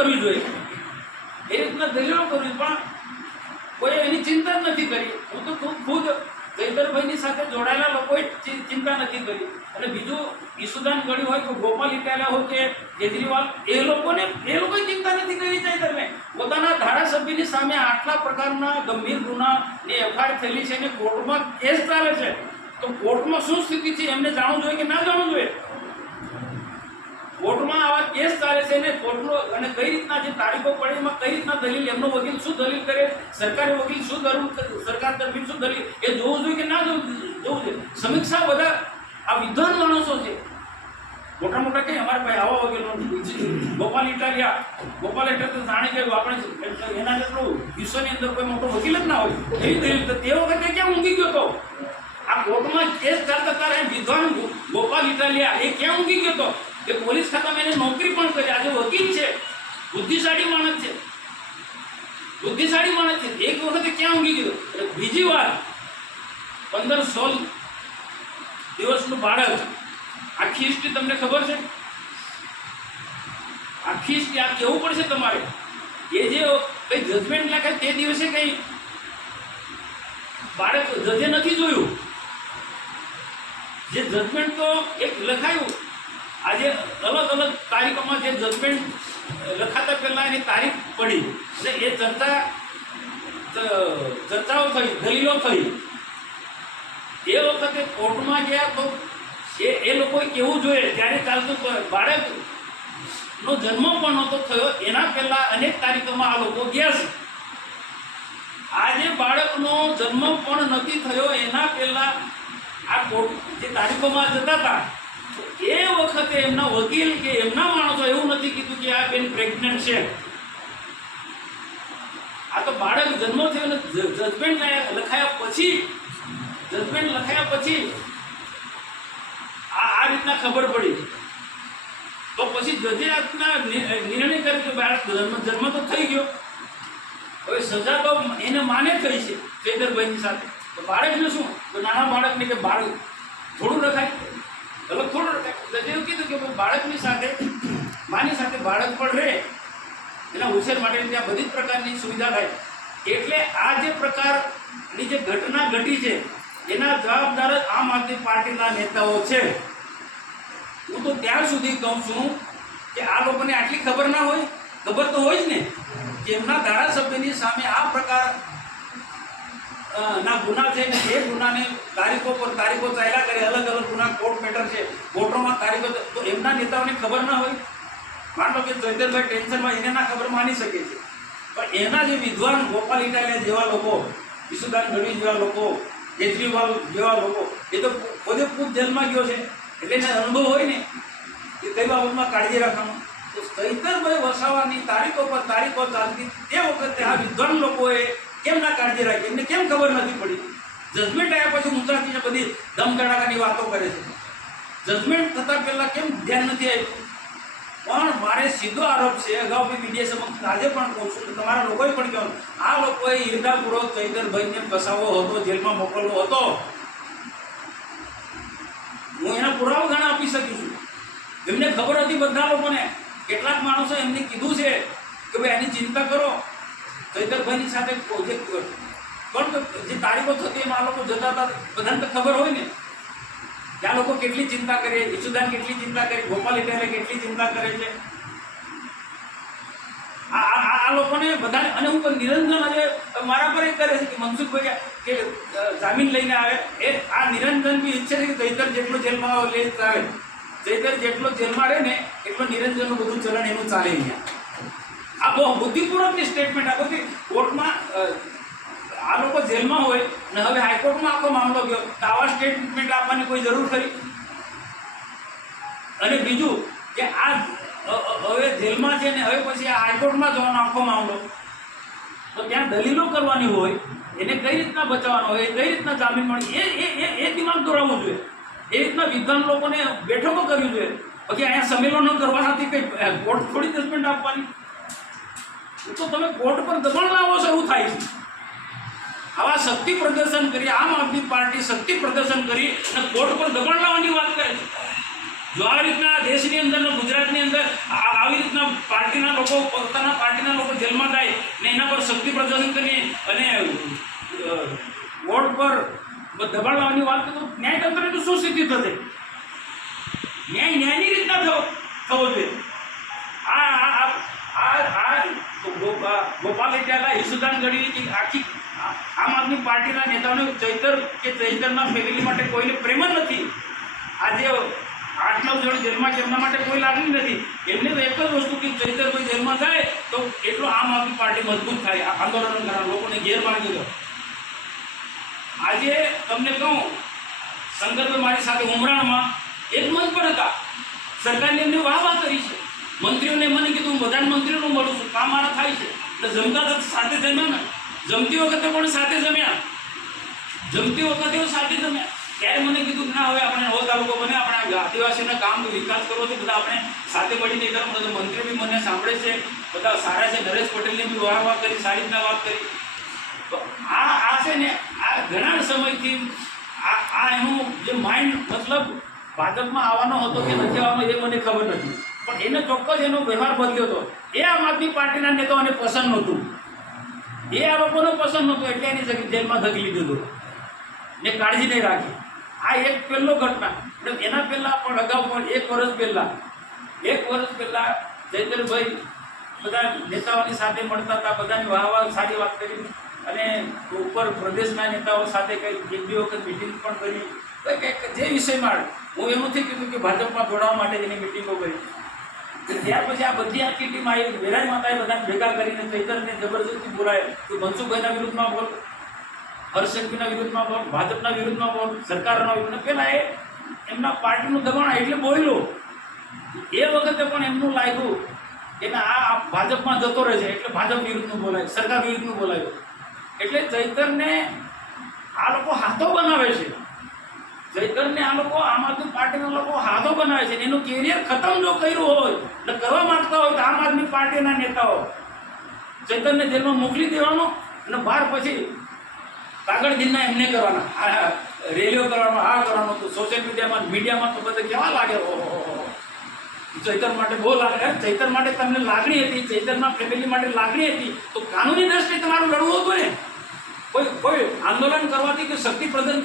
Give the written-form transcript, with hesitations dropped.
કરવી જોઈએ, એ રીતના દલીલો કરવી, પણ કોઈ એની ચિંતા જ નથી કરી. હું તો ખુદ જયદરભાઈની સાથે જોડાયેલા લોકોએ ચિંતા નથી કરી. અને બીજું ઈસુદાન ગઢવી હોય કે ગોપાલ ઇટાલિયા હોય કે કેજરીવાલ, એ લોકોએ ચિંતા નથી કરી. જયદરભાઈ પોતાના ધારાસભ્યની સામે આટલા પ્રકારના ગંભીર ગુનાની એફઆઈઆર થયેલી છે અને કોર્ટમાં કેસ ચાલે છે, તો કોર્ટમાં શું સ્થિતિ છે એમને જાણવું જોઈએ કે ના જાણવું જોઈએ? કોર્ટમાં આવા કેસ ચાલે છે ને કોર્ટનો અને કઈ રીતના જે તારીખો પડે એમાં કઈ રીતના દલીલ, એમનો વકીલ શું દલીલ કરે, સરકારી વકીલ શું સરકાર તરફી શું દલીલ, એ જોવું જોઈએ કે ના જોવું જોઈએ? સમીક્ષા બધા આ વિદ્વાન માણસો છે, મોટા મોટા કઈ અમારા ભાઈ આવા વકીલો ગોપાલ ઇટાલિયા તો જાણે કે આપણે એના જેટલું વિશ્વની અંદર કોઈ મોટો વકીલ જ ના હોય એવી દલીલ. તે વખતે ક્યાં ઊંઘી ગયો હતો? આ કોર્ટમાં કેસ ચાલતા ત્યારે વિદ્વાન ગોપાલ ઇટાલિયા એ ક્યાં ઊંઘી ગયો હતો? કે પોલીસ ખાતામાં એને નોકરી પણ કરી, આજે વકીલ છે, બુદ્ધિશાળી માણસ છે. એક વખતે ક્યાં ઊંઘી ગયો? બીજી વાર 15-16 દિવસનું બાળક, આખી હિસ્ટ્રી તમને ખબર છે? આખી હિસ્ટ્રી આ કેવું પડશે તમારે. એ જે કઈ જજમેન્ટ લખાય તે દિવસે કઈ બાળક જજે નથી જોયું. જે જજમેન્ટ તો એક લખાયું, આજે અલગ અલગ તારીખોમાં જે જજમેન્ટ લખાતા પહેલા એની તારીખ પડી અને એ ચર્ચાઓ થઈ, દલીલો થઈ. એ વખતે કોર્ટમાં ગયા તો એ લોકોએ કેવું જોઈએ ત્યારે ચાલતું બાળકનો જન્મ પણ નહોતો થયો, એના પહેલા અનેક તારીખોમાં આ લોકો ગયા છે. આજે બાળકનો જન્મ પણ નથી થયો એના પહેલા આ કોર્ટ જે તારીખોમાં જતા હતા, એ વખતે એમના વકીલ કે એમના માણસો એવું નથી કીધું કે આ બેન પ્રેગ્નન્ટ છે. આ તો બાળક જન્મ થયો અને જજમેન્ટ લખાયા પછી આ રીતના ખબર પડી. તો પછી જજે આટલા નિર્ણય કર્યો કે બાળક જન્મ તો થઈ ગયો, હવે સજા તો એને માને થઈ છે જયદરભાઈની સાથે. તો બાળકને શું? તો નાના બાળકને કે બાળક થોડું રખાય, અલગ થોડું રખાય. એવું કીધું કે બાળકની સાથે માની સાથે બાળક પણ રહે, એના ઉછેર માટે ત્યાં બધી જ પ્રકારની સુવિધા થાય. એટલે આ જે પ્રકારની જે ઘટના ઘટી છે એના જવાબદાર જ આમ આદમી પાર્ટીના નેતાઓ છે. હું તો ત્યાં સુધી કહું છું કે આ લોકોને આટલી ખબર ના હોય? ખબર તો હોય જ ને કે એમના ધારાસભ્યની સામે આ પ્રકાર ના ગુના છે ને એ ગુનાને તારીખો પર તારીખો ચાલ્યા કરે, અલગ અલગ ગુના કોર્ટ મેટર છે, કોર્ટોમાં તારીખો, તો એમના નેતાઓને ખબર ના હોય? માન લો કે જયદરભાઈ ટેન્શનમાં, એને ના ખબર માની શકે છે, પણ એના જે વિદ્વાન ગોપાલ ઇટાલિયા જેવા લોકો, ઈસુદાન ગઢવી જેવા લોકો, કેજરીવાલ જેવા લોકો, એ તો પોતે ખુદ જેલમાં ગયો છે એટલે એને અનુભવ હોય ને કે કઈ બાબતમાં કાળજી રાખવાનું. તો ચૈતરભાઈ વસાવાની તારીખો પર તારીખો ચાલતી તે વખતે આ વિદ્વાન લોકોએ કેમ ના કાળજી રાખી? એમને કેમ ખબર નથી પડી? જજમેન્ટ આવ્યા પછી ઊંચાથી બધી ધમધડાકાની વાતો કરે છે. જજમેન્ટ થતાં પહેલાં કેમ ધ્યાન નથી આવ્યું? પણ મારે સીધો આરોપ છે, અગાઉ બી મીડિયા સમક્ષ આજે પણ કહું છું, તમારા લોકોએ પણ કહેવાનું, આ લોકોએ ઈર્દાપૂર્વક ચૈતરભાઈને ફસાવવો હતો, જેલમાં મોકલવો હતો. હું એના પુરાવા ઘણા આપી શકું છું. એમને ખબર હતી બધા લોકોને. કેટલાક માણસો એમને કીધું છે કે ભાઈ એની ચિંતા કરો, ચૈતરભાઈની સાથે જે તારીખો થતી એમાં આ લોકો જતા હતા, બધાને તો ખબર હોય ને કે આ લોકો કેટલી ચિંતા કરે, ઈસુદાન કેટલી ચિંતા કરે, ગોપાલ ઇટાલિયા કેટલી ચિંતા કરે છે આ લોકોને બધાને. અને હું નિરંજન આજે મારા પર એ કરે છે કે મનસુખભાઈ કે જામીન લઈને આવે, એ આ નિરંજન બી ઈચ્છે છે કે ચૈતર જેટલો જેલમાં આવે, ચૈતર જેટલો જેલમાં રહે ને એટલો નિરંજનનું બધું ચલણ એનું ચાલે અહીંયા. આ બહુ બુદ્ધિપૂર્વકની સ્ટેટમેન્ટ. આ બધી કોર્ટમાં આ લોકો જેલમાં હોય ને હવે હાઈકોર્ટમાં આખો મામલો ગયો, તો આવા સ્ટેટમેન્ટ આપવાની કોઈ જરૂર ખરી? અને બીજું કે આ હવે જેલમાં છે ને હવે પછી આ હાઈકોર્ટમાં જવાનો આખો મામલો, તો ત્યાં દલીલો કરવાની હોય, એને કઈ રીતના બચાવવાનો હોય, કઈ રીતના જામીન મળે, એ દિમાગ દોરાવવું જોઈએ. એ રીતના વિદ્વાન લોકોને બેઠકો કરવી જોઈએ. પછી અહીંયા સંમેલનો કરવાનાથી કંઈ કોર્ટ થોડી જજમેન્ટ આપવાની? તો તમે કોર્ટ પર દબાણ લાવો છો એવું થાય છે. આવા શક્તિ પ્રદર્શન કરી, આમ આદમી પાર્ટી શક્તિ પ્રદર્શન કરી અને કોર્ટ પર દબાણ લાવવાની વાત કરે છે. જો આ રીતના દેશની અંદર ને ગુજરાતની અંદર આવી રીતના પાર્ટીના લોકો પોતાના પાર્ટીના લોકો જેલમાં જાય ને એના પર શક્તિ પ્રદર્શન કરી અને વોટ પર દબાણ લાવવાની વાત કરો, ન્યાયતંત્રની શું સ્થિતિ થશે? ન્યાયની રીતના થવો જોઈએ. ગોપાલ ઇટાલા, ઈસુદાન ગઢવી આખી આમ આદમી પાર્ટીના નેતાઓને ચૈતરના ફેમિલી માટે કોઈને પ્રેમ જ નથી. આજે 8-9 જણ જેલમાં છે, એમના માટે કોઈ લાગણી નથી. એમને તો એક જ વસ્તુ કે ચૈતરભાઈ જેલમાં જાય તો એટલો આમ આદમી પાર્ટી મજબૂત થાય, આંદોલન કરનાર લોકોને ગેરમાર્ગે લો. આજે તમને કહું, શંકરભાઈ મારી સાથે ઉમરાણમાં એક મંચ પર હતા, સરકારની એમને વાહ કરી છે. મંત્રીઓને મને કીધું હું બધા મંત્રીઓને મળું છું, કામ મારા થાય છે. એટલે જમતા હતા સાથે જમ્યા ને, જમતી વખતે પણ સાથે જમ્યા, ત્યારે મને કીધું ના, હવે આપણે નવો તાલુકો બને, આપણે આદિવાસીના કામ વિકાસ કરવો છે, બધા આપણે સાથે મળીને કરવું. બધા મંત્રીઓ બી મને સાંભળે છે, બધા સારા છે. નરેશ પટેલની બી વાહ કરી, સારી રીતના વાત કરી. તો આ છે ને, આ ઘણા સમયથી આ એનું જે માઇન્ડ, મતલબ ભાજપમાં આવવાનો હતો કે નથી આવવાનો એ મને ખબર નથી, પણ એને ચોક્કસ એનો વ્યવહાર બદલ્યો હતો. એ આમ આદમી પાર્ટીના નેતાઓને પસંદ નહોતું, એ આ લોકોને પસંદ નહોતું, એટલે એની જેલમાં ધકેલી દીધું ને કાળજી નહીં રાખી. આ એક પહેલો ઘટના. એના પહેલાં પણ અગાઉ પણ 1 વર્ષ પહેલાં ચૈતરભાઈ બધા નેતાઓની સાથે મળતા હતા, બધાની વાહ સારી વાત કરી અને ઉપર પ્રદેશના નેતાઓ સાથે કંઈ 1-2 વખત મિટિંગ પણ કરી. જે વિષયમાં હું એમ નથી કીધું કે ભાજપમાં જોડાવા માટે એની મિટિંગો કરી. ત્યાર પછી આ બધી આખી ટીમ આવી, વેરાઈ માતાએ બધાને ભેગા કરીને ચૈતરને જબરજસ્તી બોલાય કે મનસુખભાઈના વિરુદ્ધમાં બોલ, હર્ષંકના વિરુદ્ધમાં બોલ, ભાજપના વિરુદ્ધમાં બોલ, સરકારના વિરુદ્ધમાં. પહેલાં એમના પાર્ટીનું દબાણ એટલે બોલ્યો. એ વખતે પણ એમનું લાગ્યું કે આ ભાજપમાં જતો રહે છે એટલે ભાજપ વિરુદ્ધનું બોલાય, સરકાર વિરુદ્ધનું બોલાયું. એટલે ચૈતરને આ લોકો હાથો બનાવે છે. ચૈતરને આ લોકો, આમ આદમી પાર્ટીના લોકો હાથો બનાવે છે. એનું કેરિયર ખતમ જો કર્યું હોય એટલે કરવા માંગતા હોય તો આમ આદમી પાર્ટીના નેતાઓ ચૈતરને જેલમાં મોકલી દેવાનો અને બાર પછી કાગળ દિનના એમને કરવાના, આ રેલીઓ કરવાનો, આ કરવાનો. તો સોશિયલ મીડિયામાં તો બધે કેવા લાગે, ચૈતર માટે બહુ લાગે. ચૈતર માટે તમને લાગણી હતી, ચૈતરના ફેમિલી માટે લાગણી હતી, તો કાનૂની દ્રષ્ટિએ તમારું લડવું હતું ને. કોઈ આંદોલન કરવાથી કે શક્તિ પ્રદર્શન